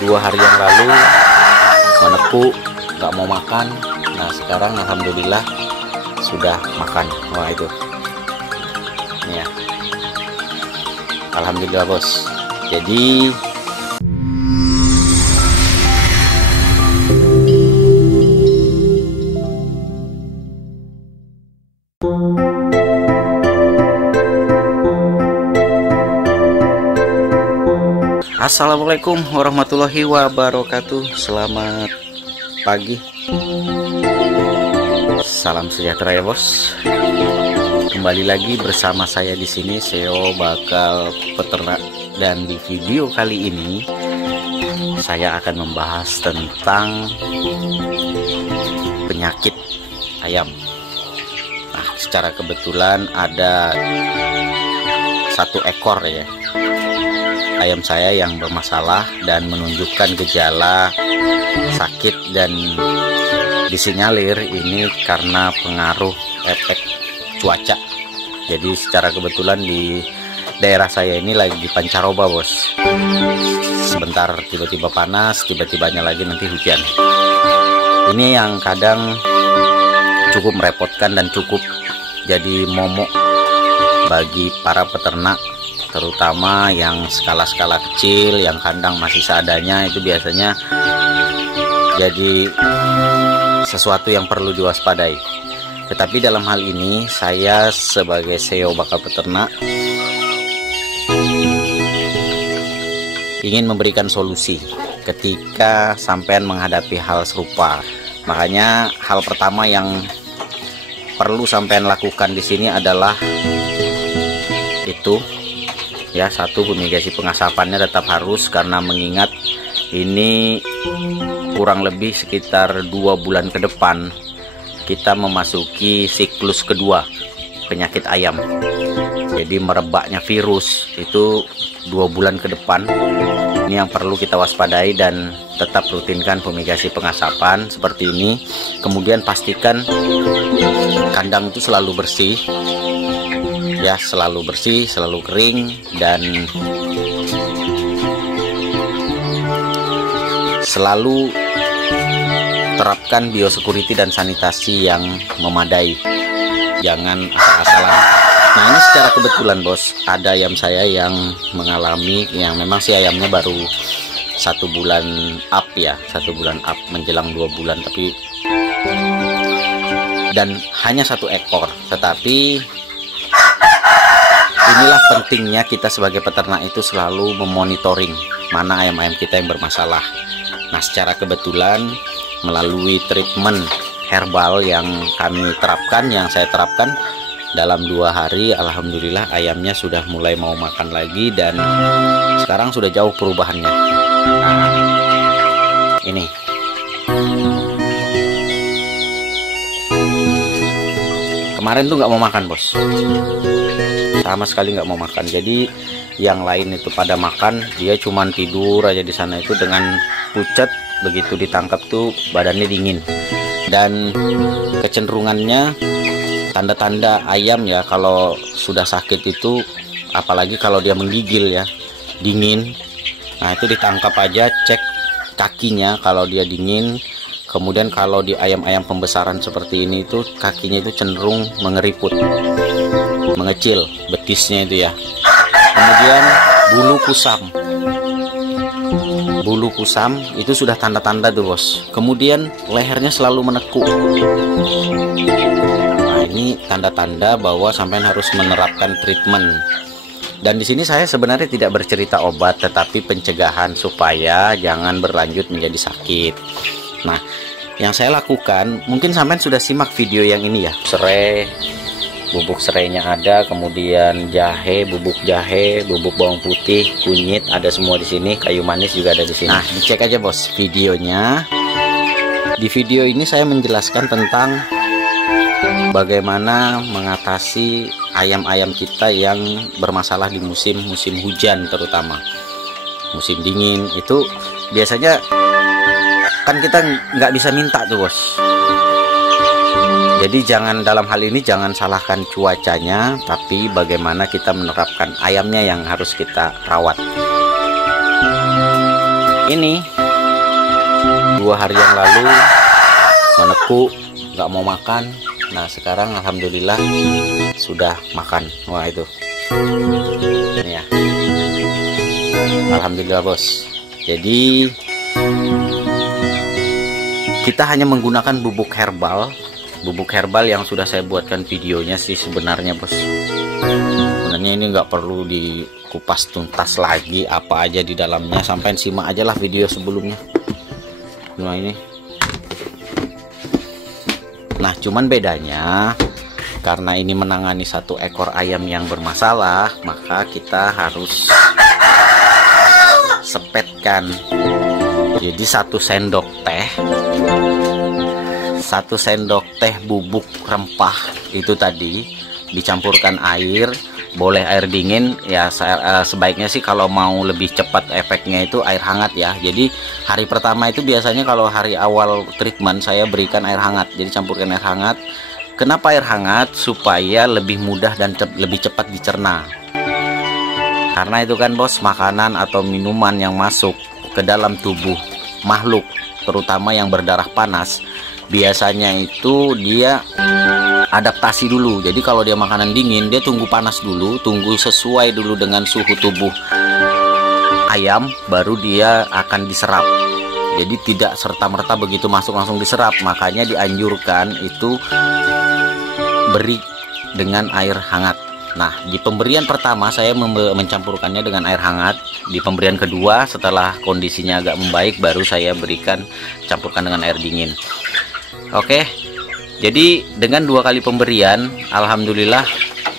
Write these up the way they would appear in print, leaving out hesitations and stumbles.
2 hari yang lalu meneku, nggak mau makan. Nah sekarang alhamdulillah sudah makan. Wah itu ini ya, alhamdulillah bos. Jadi Assalamualaikum warahmatullahi wabarakatuh. Selamat pagi, salam sejahtera ya bos. Kembali lagi bersama saya di sini, SEO Bakal Peternak, dan di video kali ini saya akan membahas tentang penyakit ayam. Nah, secara kebetulan ada 1 ekor ya ayam saya yang bermasalah dan menunjukkan gejala sakit, dan disinyalir ini karena pengaruh efek cuaca. Jadi secara kebetulan di daerah saya ini lagi pancaroba bos. Sebentar tiba-tiba panas, tiba-tibanya lagi nanti hujan. Ini yang kadang cukup merepotkan dan cukup jadi momok bagi para peternak, terutama yang skala-skala kecil, yang kandang masih seadanya. Itu biasanya jadi sesuatu yang perlu diwaspadai. Tetapi dalam hal ini saya sebagai SEO Bakal Peternak ingin memberikan solusi ketika sampean menghadapi hal serupa. Makanya hal pertama yang perlu sampean lakukan di sini adalah itu ya, 1, fumigasi pengasapannya tetap harus, karena mengingat ini kurang lebih sekitar 2 bulan ke depan kita memasuki siklus kedua penyakit ayam. Jadi merebaknya virus itu 2 bulan ke depan. Ini yang perlu kita waspadai, dan tetap rutinkan fumigasi pengasapan seperti ini. Kemudian pastikan kandang itu selalu bersih ya, selalu bersih, selalu kering, dan selalu terapkan biosecurity dan sanitasi yang memadai. Jangan asal-asalan. Nah ini secara kebetulan bos, ada ayam saya yang mengalami, yang memang si ayamnya baru 1 bulan up ya, 1 bulan up menjelang 2 bulan, tapi dan hanya 1 ekor. Tetapi inilah pentingnya kita sebagai peternak itu selalu memonitoring mana ayam-ayam kita yang bermasalah. Nah secara kebetulan melalui treatment herbal yang kami terapkan, yang saya terapkan dalam 2 hari, alhamdulillah ayamnya sudah mulai mau makan lagi, dan sekarang sudah jauh perubahannya. Nah, ini kemarin tuh nggak mau makan bos, sama sekali nggak mau makan. Jadi yang lain itu pada makan, dia cuman tidur aja di sana itu dengan pucat. Begitu ditangkap tuh badannya dingin, dan kecenderungannya tanda-tanda ayam ya kalau sudah sakit itu, apalagi kalau dia menggigil ya, dingin. Nah itu ditangkap aja, cek kakinya kalau dia dingin. Kemudian kalau di ayam-ayam pembesaran seperti ini itu kakinya itu cenderung mengeriput, mengecil betisnya itu ya. Kemudian bulu kusam itu sudah tanda-tanda tuh bos. Kemudian lehernya selalu menekuk. Nah ini tanda-tanda bahwa sampean harus menerapkan treatment. Dan di sini saya sebenarnya tidak bercerita obat, tetapi pencegahan supaya jangan berlanjut menjadi sakit. Nah yang saya lakukan, mungkin sampean sudah simak video yang ini ya, serai, bubuk serainya ada, kemudian jahe, bubuk bawang putih, kunyit ada semua di sini, kayu manis juga ada di sini. Nah, dicek aja bos videonya. Di video ini saya menjelaskan tentang bagaimana mengatasi ayam-ayam kita yang bermasalah di musim hujan, terutama musim dingin. Itu biasanya kan kita nggak bisa minta tuh bos. Jadi jangan, dalam hal ini jangan salahkan cuacanya, tapi bagaimana kita menerapkan ayamnya yang harus kita rawat. ini 2 hari yang lalu meneku, nggak mau makan. Nah sekarang alhamdulillah sudah makan. Wah itu ini ya, alhamdulillah bos. Jadi kita hanya menggunakan bubuk herbal yang sudah saya buatkan videonya sih sebenarnya bos. Sebenarnya ini nggak perlu dikupas tuntas lagi apa aja di dalamnya, sampai simak aja lah video sebelumnya. Nah ini, nah cuman bedanya karena ini menangani 1 ekor ayam yang bermasalah, maka kita harus sepetkan. Jadi 1 sendok teh bubuk rempah itu tadi dicampurkan air, boleh air dingin ya. Sebaiknya sih kalau mau lebih cepat efeknya itu air hangat ya. Jadi hari pertama itu biasanya kalau hari awal treatment saya berikan air hangat, jadi campurkan air hangat. Kenapa air hangat? Supaya lebih mudah dan lebih cepat dicerna. Karena itu kan bos, makanan atau minuman yang masuk ke dalam tubuh makhluk, terutama yang berdarah panas, biasanya itu dia adaptasi dulu. Jadi kalau dia makanan dingin, dia tunggu panas dulu, tunggu sesuai dulu dengan suhu tubuh ayam, baru dia akan diserap. Jadi tidak serta-merta begitu masuk langsung diserap. Makanya dianjurkan itu beri dengan air hangat. Nah di pemberian pertama saya mencampurkannya dengan air hangat. Di pemberian kedua setelah kondisinya agak membaik, baru saya campurkan dengan air dingin. Oke, jadi dengan 2 kali pemberian, alhamdulillah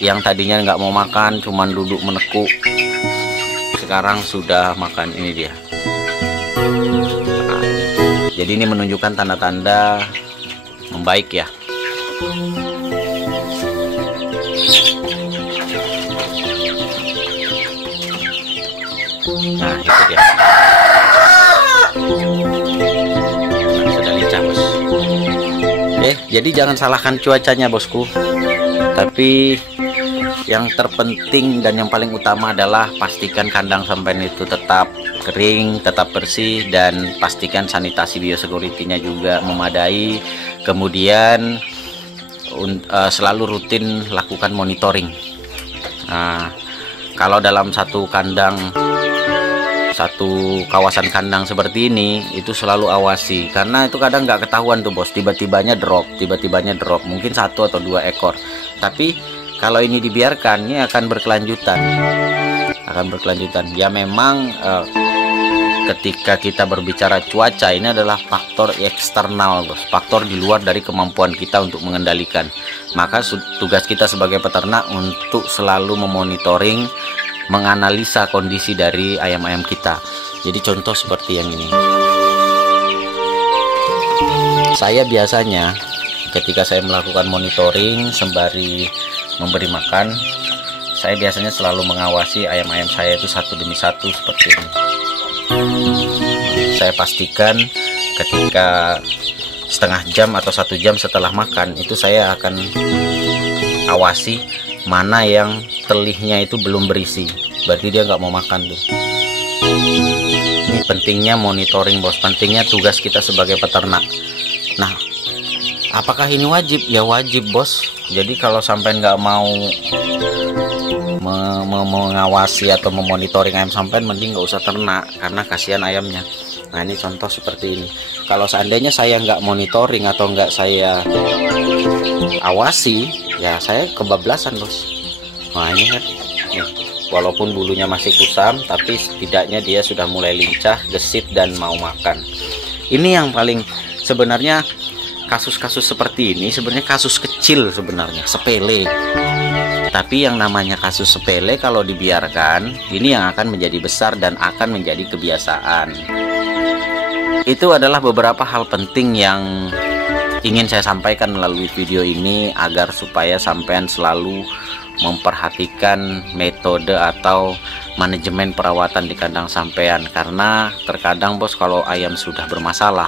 yang tadinya nggak mau makan, cuman duduk meneku, sekarang sudah makan. Ini dia. Nah, jadi ini menunjukkan tanda-tanda membaik ya. Nah itu dia. Nah, sudah lincah bos. Jadi jangan salahkan cuacanya bosku, tapi yang terpenting dan yang paling utama adalah pastikan kandang sampean itu tetap kering, tetap bersih, dan pastikan sanitasi biosecurity-nya juga memadai. Kemudian selalu rutin lakukan monitoring. Nah kalau dalam satu kawasan kandang seperti ini, itu selalu awasi, karena itu kadang nggak ketahuan tuh bos, tiba-tibanya drop, mungkin 1 atau 2 ekor. Tapi kalau ini dibiarkan, ini akan berkelanjutan. Ya memang ketika kita berbicara cuaca, ini adalah faktor eksternal bos, faktor di luar dari kemampuan kita untuk mengendalikan. Maka tugas kita sebagai peternak untuk selalu memonitoring, menganalisa kondisi dari ayam-ayam kita. Jadi contoh seperti yang ini, saya biasanya ketika saya melakukan monitoring sembari memberi makan, saya biasanya selalu mengawasi ayam-ayam saya itu 1 demi 1 seperti ini. Saya pastikan ketika setengah jam atau 1 jam setelah makan, itu saya akan awasi mana yang telihnya itu belum berisi, berarti dia nggak mau makan tuh. Ini pentingnya monitoring bos, pentingnya tugas kita sebagai peternak. Nah apakah ini wajib? Ya wajib bos. Jadi kalau sampai nggak mau mengawasi atau memonitoring ayam sampean, mending nggak usah ternak, karena kasihan ayamnya. Nah ini contoh seperti ini. Kalau seandainya saya nggak monitoring atau nggak saya awasi, ya saya kebablasan bos. Nah ini kan nih, walaupun bulunya masih kusam, tapi setidaknya dia sudah mulai lincah, gesit, dan mau makan. Ini yang paling sebenarnya, kasus-kasus seperti ini sebenarnya kasus kecil, sebenarnya sepele. Tapi yang namanya kasus sepele kalau dibiarkan, ini yang akan menjadi besar dan akan menjadi kebiasaan. Itu adalah beberapa hal penting yang ingin saya sampaikan melalui video ini, agar supaya sampean selalu memperhatikan metode atau manajemen perawatan di kandang sampean. Karena terkadang bos, kalau ayam sudah bermasalah,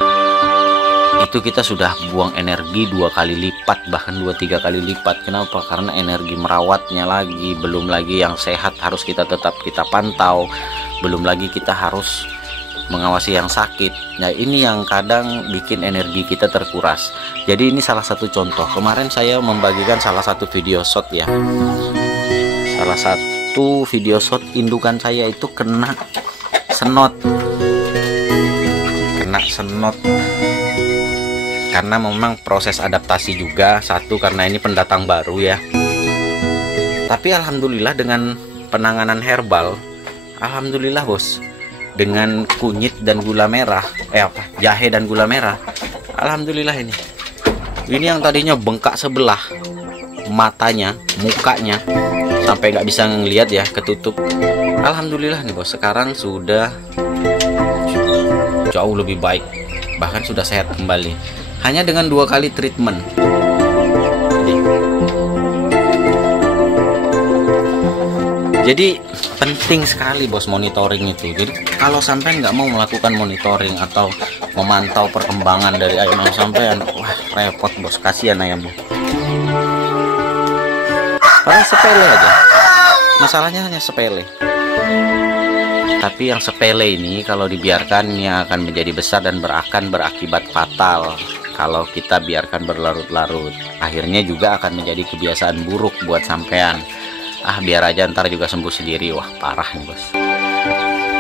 itu kita sudah buang energi 2 kali lipat, bahkan 2-3 kali lipat. Kenapa? Karena energi merawatnya lagi, belum lagi yang sehat harus kita tetap kita pantau, belum lagi kita harus mengawasi yang sakit. Nah, ini yang kadang bikin energi kita terkuras. Jadi ini salah satu contoh. Kemarin saya membagikan salah satu video shot ya. Salah satu video shot indukan saya itu kena senot. Karena memang proses adaptasi juga. Satu, karena ini pendatang baru ya. Tapi alhamdulillah dengan penanganan herbal, alhamdulillah bos, dengan kunyit dan gula merah, jahe dan gula merah, alhamdulillah ini yang tadinya bengkak sebelah matanya, mukanya sampai nggak bisa ngelihat ya, ketutup. Alhamdulillah nih bos, sekarang sudah jauh lebih baik, bahkan sudah sehat kembali hanya dengan 2 kali treatment. Jadi penting sekali bos monitoring itu. Jadi kalau sampai nggak mau melakukan monitoring atau memantau perkembangan dari ayam sampean, wah repot bos, kasihan ayammu. Padahal sepele aja, masalahnya hanya sepele. Tapi yang sepele ini kalau dibiarkan ini akan menjadi besar dan akan berakibat fatal kalau kita biarkan berlarut-larut. Akhirnya juga akan menjadi kebiasaan buruk buat sampean. Biar aja ntar juga sembuh sendiri. Wah parah nih bos.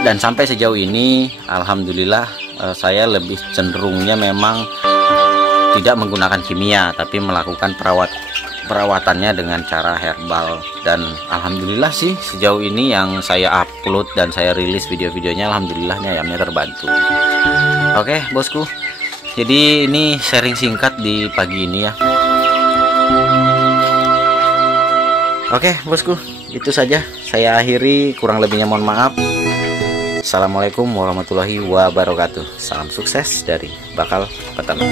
Dan sampai sejauh ini alhamdulillah saya lebih cenderungnya memang tidak menggunakan kimia, tapi melakukan perawatannya dengan cara herbal. Dan alhamdulillah sih sejauh ini yang saya upload dan saya rilis video-videonya, alhamdulillahnya ayamnya terbantu. Oke bosku, jadi ini sharing singkat di pagi ini ya. Oke bosku, itu saja saya akhiri, kurang lebihnya mohon maaf. Assalamualaikum warahmatullahi wabarakatuh. Salam sukses dari Bakal Peternak.